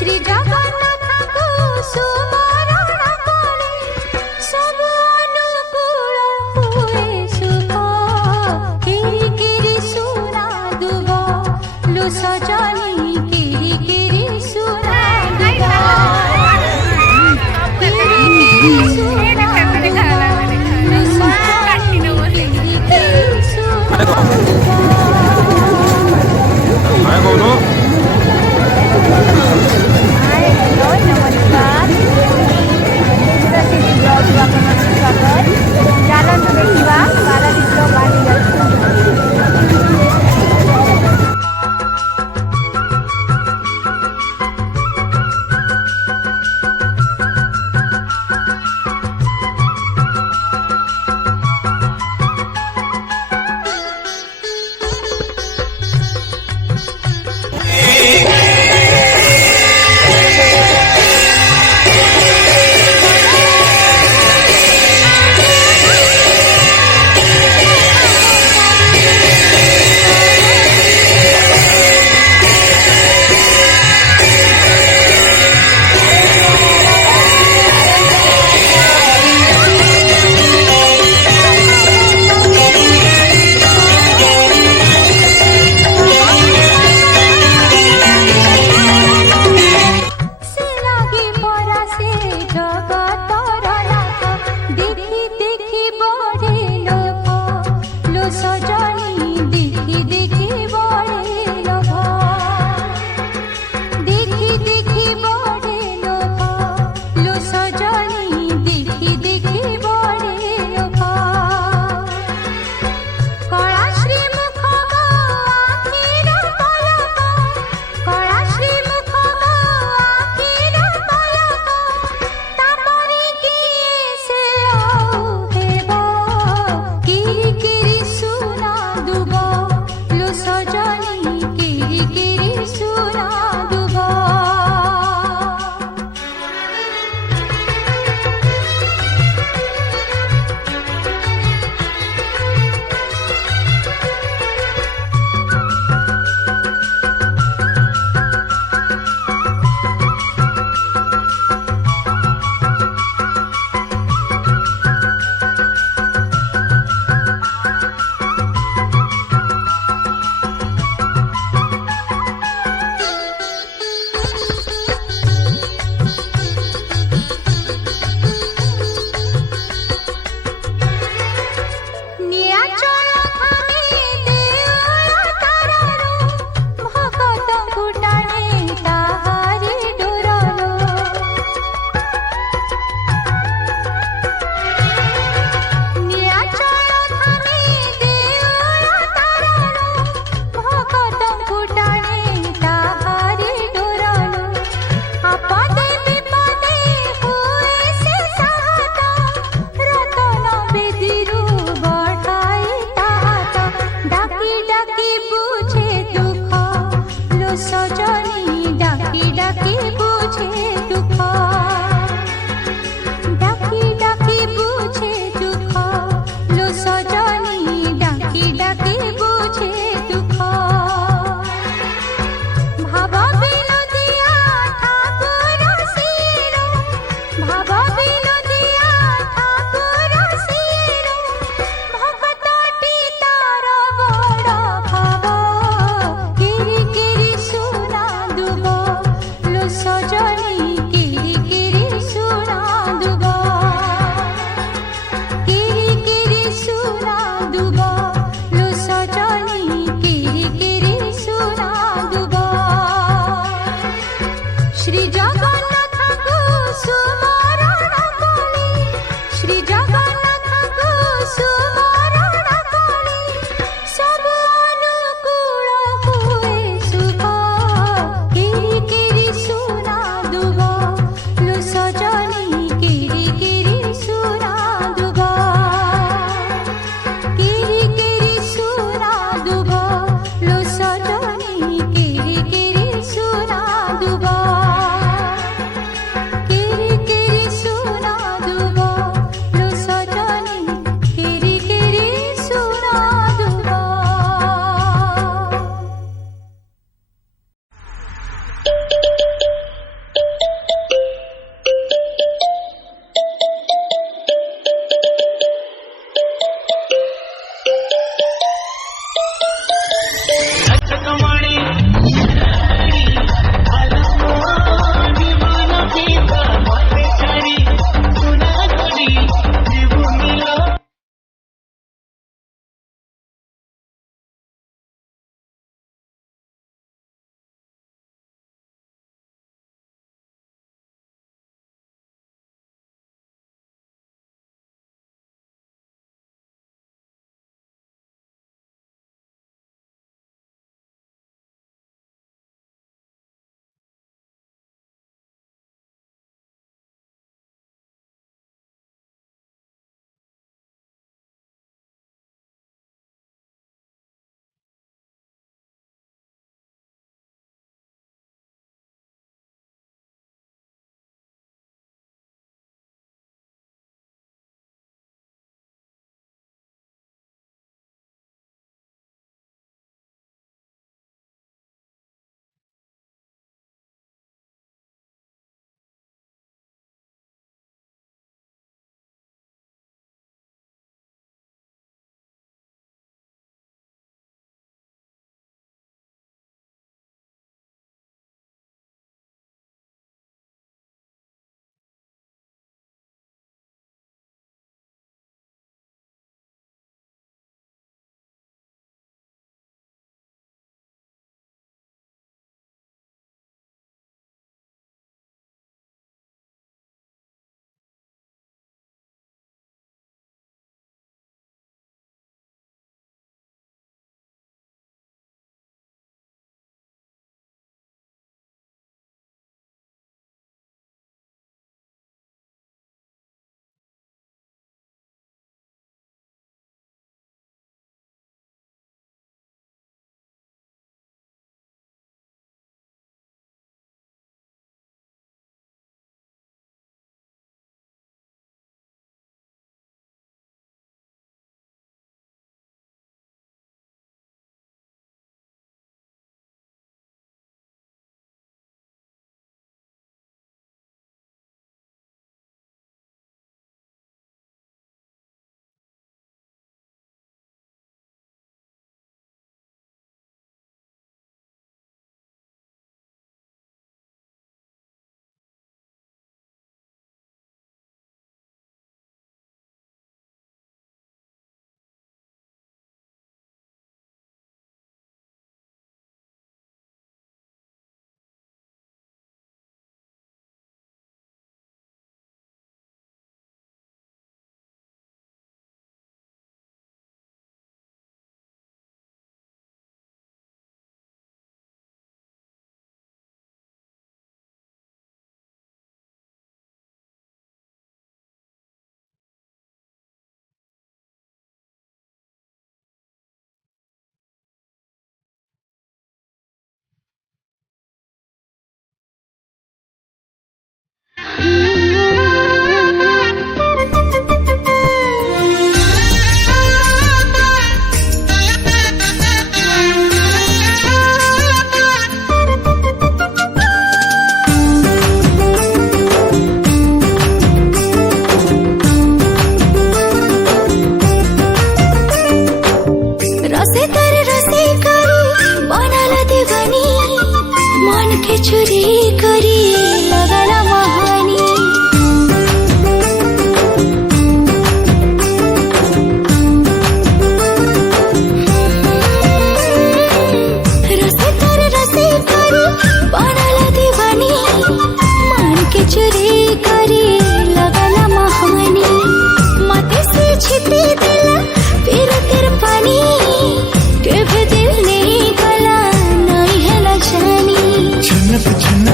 श्री जगन्नाथ को सुमरण करे सब अनुकूल हुए सुख किरी किरी सुना दुब लो सजनी किरी किरी सुना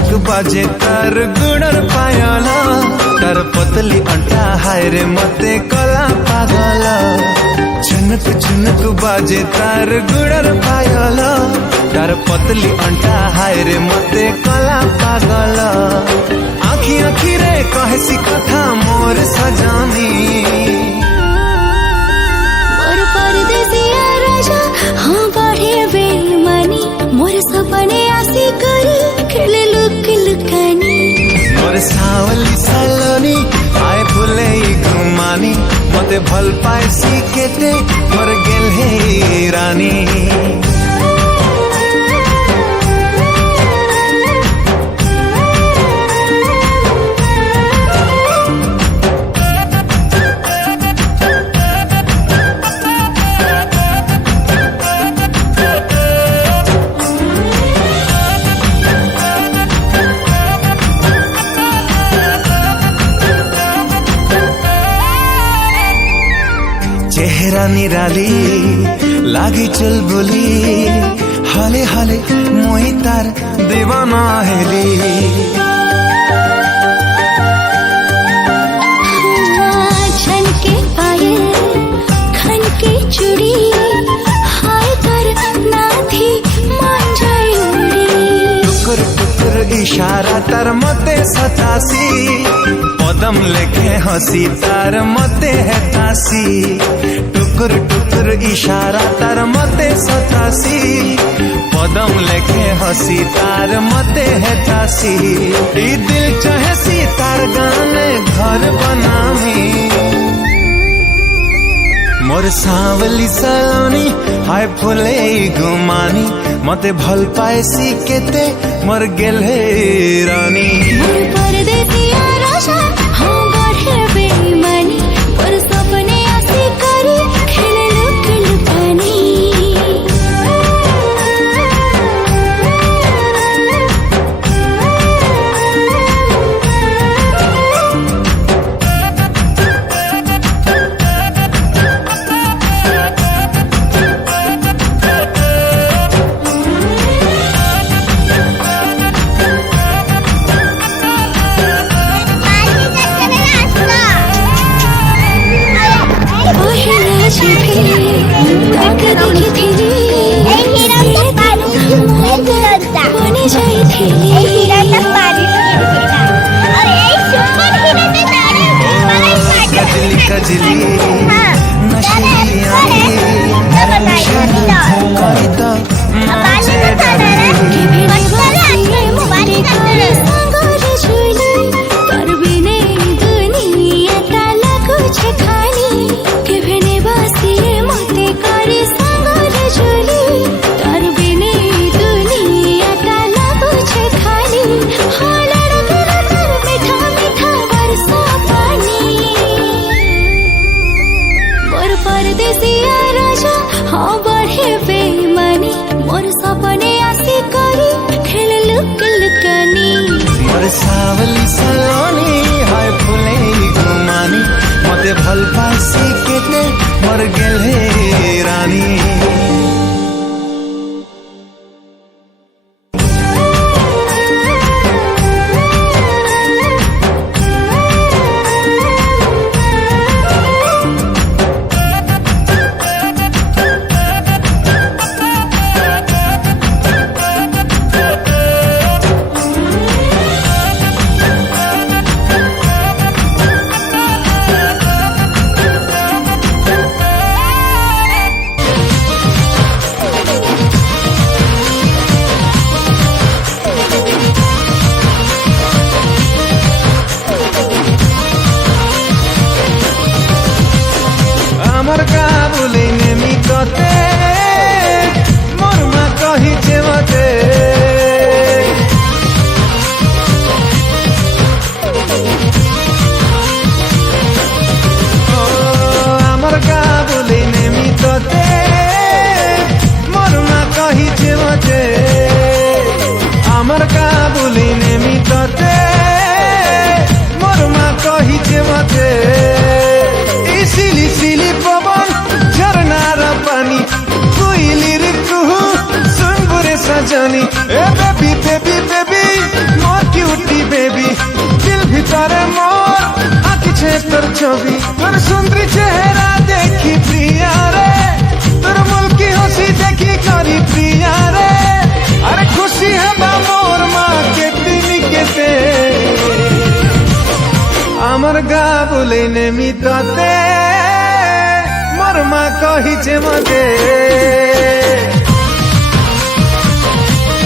झुनक बाजे तार गुणर पायल तार पतली अंटा हाय रे मते कला पागल झुनक झुनक बाजे तार गुणर पायल तार पतली अंटा हाय रे मते कला पागल आखी आखी रे कहसी कथा मोर सजानी मोर परदेसिया राजा हाँ बढ़े बेईमानी मोर सपने आसी कर खेले लुक लुकानी मोर सावली सलोनी आए फुले घुमानी मते भल पाइसी केते मोर गेल हे रानी चेहरा निराली लागी चल बोली हाले हाले मोहि तार दीवाना हेली छन के पायल खन के चूड़ी हाय कर नाथी मान जाए उड़ी टुकुर टुकुर इशारा तार मते सतासी पदम लेखे हसी तार मते है तासी टुकुर टुकुर इशारा तार मते सतासी पदम लेखे हसी तार मते है तासी ई दिल चाहे सी तार गाने घर बनामी मोर सावली सलोनी हाय फुले घुमानी मते भल पाइसी केते मोर गेल हे रानी मोर परदेसिया राजा हाँ बढ़े बेईमानी मोर सपने आसी करे खेले लुक लुकानी कजली नशीली परदेसिया राजा हाँ बढ़े बेईमानी मोर सपने आसी करी खेल लुक लुकानी मोर सावली सलोनी हाय फुले घुमानी मते भल पाइसी केते मोर गेल हे रानी আমার কাবুলে নেমি কতে মোর মা কহিছে মতে আমার কাবুলে নেমি কতে মোর মা কহিছে মতে আমার কাবুলে নেমি কতে মোর মা কহিছে মতে सिली सिली पवन झरनार पानी कोइलीर कुहू सुन बुरे सजनी ए बेबी बेबी बेबी তোর ছবি তোর সুন্দরী চেহারা দেখি প্রিয়া রে তোর মুলকি হসি দেখি করি প্রিয়া রে আরে খুশি হবা মোর মা কেতিনি কেতে আমার গা বলে নেমি ততে মোর মা কহিছে মতে